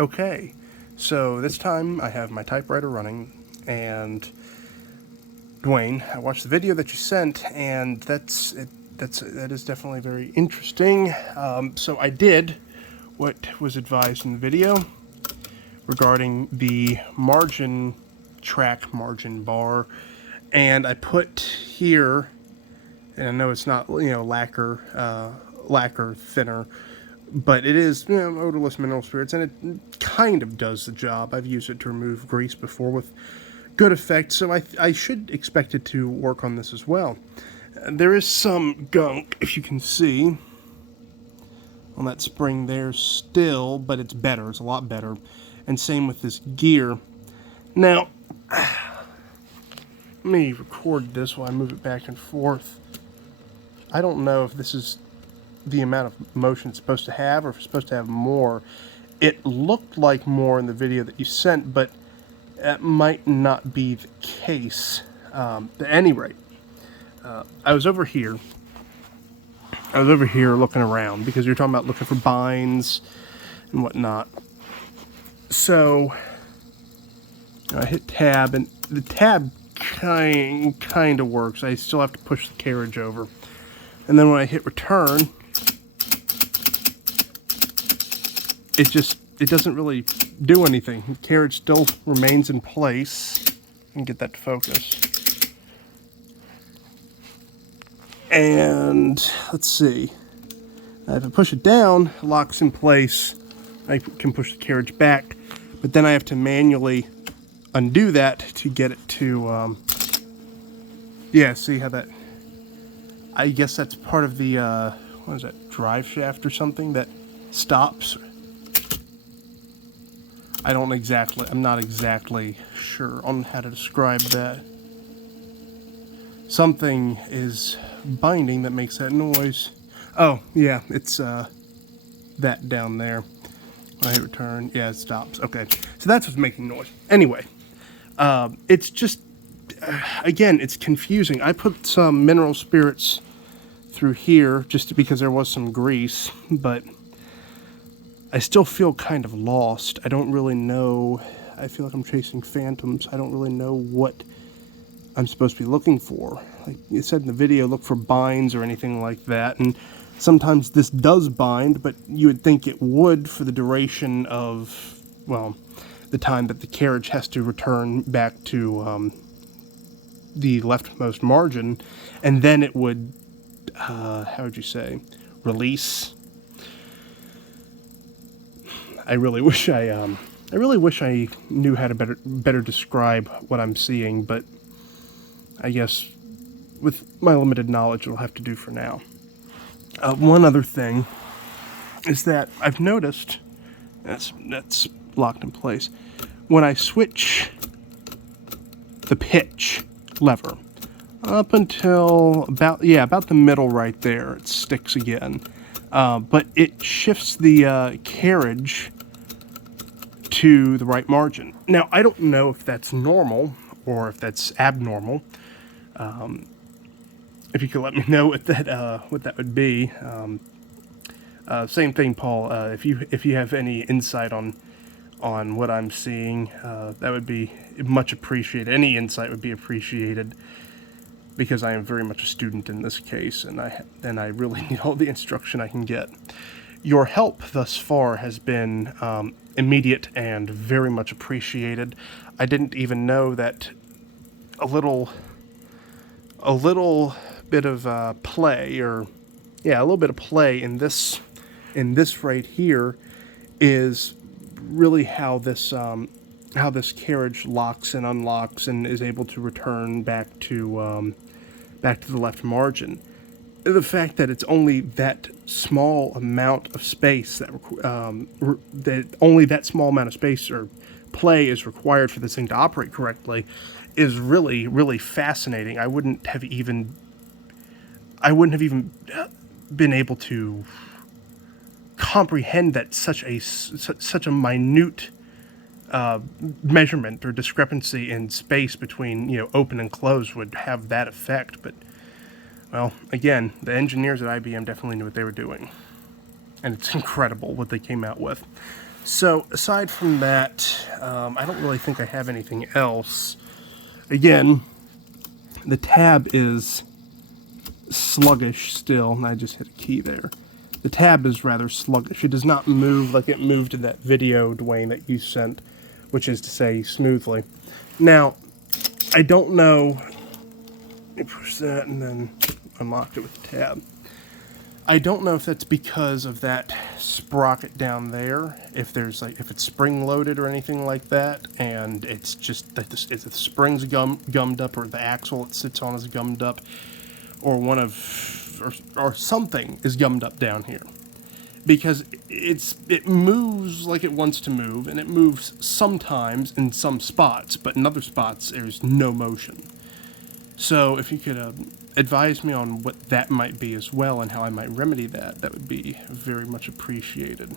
Okay, so this time I have my typewriter running, and Dwayne, I watched the video that you sent, and that is definitely very interesting. So I did what was advised in the video regarding the margin bar, and I put here, and I know it's not lacquer thinner, but it is odorless mineral spirits, and it kind of does the job. I've used it to remove grease before with good effect, so I should expect it to work on this as well. There is some gunk, if you can see, on that spring there still, but it's better. It's a lot better. And same with this gear. Now, let me record this while I move it back and forth. I don't know if this is the amount of motion it's supposed to have, or if it's supposed to have more. It looked like more in the video that you sent, but it might not be the case. At any rate, I was over here looking around, because you're talking about looking for binds and whatnot. So I hit tab, and the tab kind of works. I still have to push the carriage over. And then when I hit return, it doesn't really do anything. The carriage still remains in place. I can get that to focus. And let's see. If I push it down, it locks in place. I can push the carriage back, but then I have to manually undo that to get it to, see how that, I guess that's part of the, what is that, drive shaft or something that stops? I'm not exactly sure on how to describe that. Something is binding that makes that noise. Oh, yeah, it's, that down there. When I hit return, yeah, it stops. Okay, so that's what's making noise. Anyway, it's just, again, it's confusing. I put some mineral spirits through here just because there was some grease, but I still feel kind of lost. I don't really know. I feel like I'm chasing phantoms. I don't really know what I'm supposed to be looking for. Like you said in the video, look for binds or anything like that, and sometimes this does bind, but you would think it would for the duration of, well, the time that the carriage has to return back to the leftmost margin, and then it would, how would you say, release. I really wish I knew how to better describe what I'm seeing, but I guess with my limited knowledge, it'll have to do for now. One other thing is that I've noticed, that's locked in place, when I switch the pitch lever up until about the middle right there, it sticks again, but it shifts the carriage to the right margin. Now, I don't know if that's normal or if that's abnormal. If you could let me know what that would be. Same thing, Paul. If you have any insight on what I'm seeing, that would be much appreciated. Any insight would be appreciated, because I am very much a student in this case, and I really need all the instruction I can get. Your help thus far has been immediate and very much appreciated. I didn't even know that a little bit of play, a little bit of play in this right here is really how this carriage locks and unlocks and is able to return back to the left margin. The fact that it's only that small amount of space that only that small amount of space or play is required for this thing to operate correctly is really, really fascinating. I wouldn't have even been able to comprehend that such a minute measurement or discrepancy in space between open and closed would have that effect. But, well, again, the engineers at IBM definitely knew what they were doing, and it's incredible what they came out with. So aside from that, I don't really think I have anything else. Again, the tab is sluggish still, and I just hit a key there. The tab is rather sluggish. It does not move like it moved in that video, Dwayne, that you sent, which is to say smoothly. Now, I don't know. Let me push that and then unlock it with the tab. I don't know if that's because of that sprocket down there, if it's spring loaded or anything like that, and it's just that if the spring's gummed up or the axle it sits on is gummed up, or or something is gummed up down here. Because it moves like it wants to move, and it moves sometimes in some spots, but in other spots there's no motion. So if you could advise me on what that might be as well and how I might remedy that, that would be very much appreciated.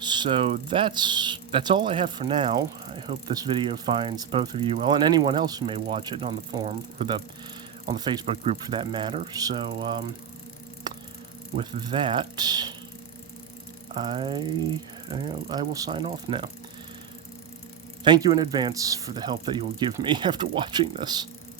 So that's all I have for now. I hope this video finds both of you well, and anyone else who may watch it on the forum, or on the Facebook group for that matter. So with that, I will sign off now. Thank you in advance for the help that you will give me after watching this.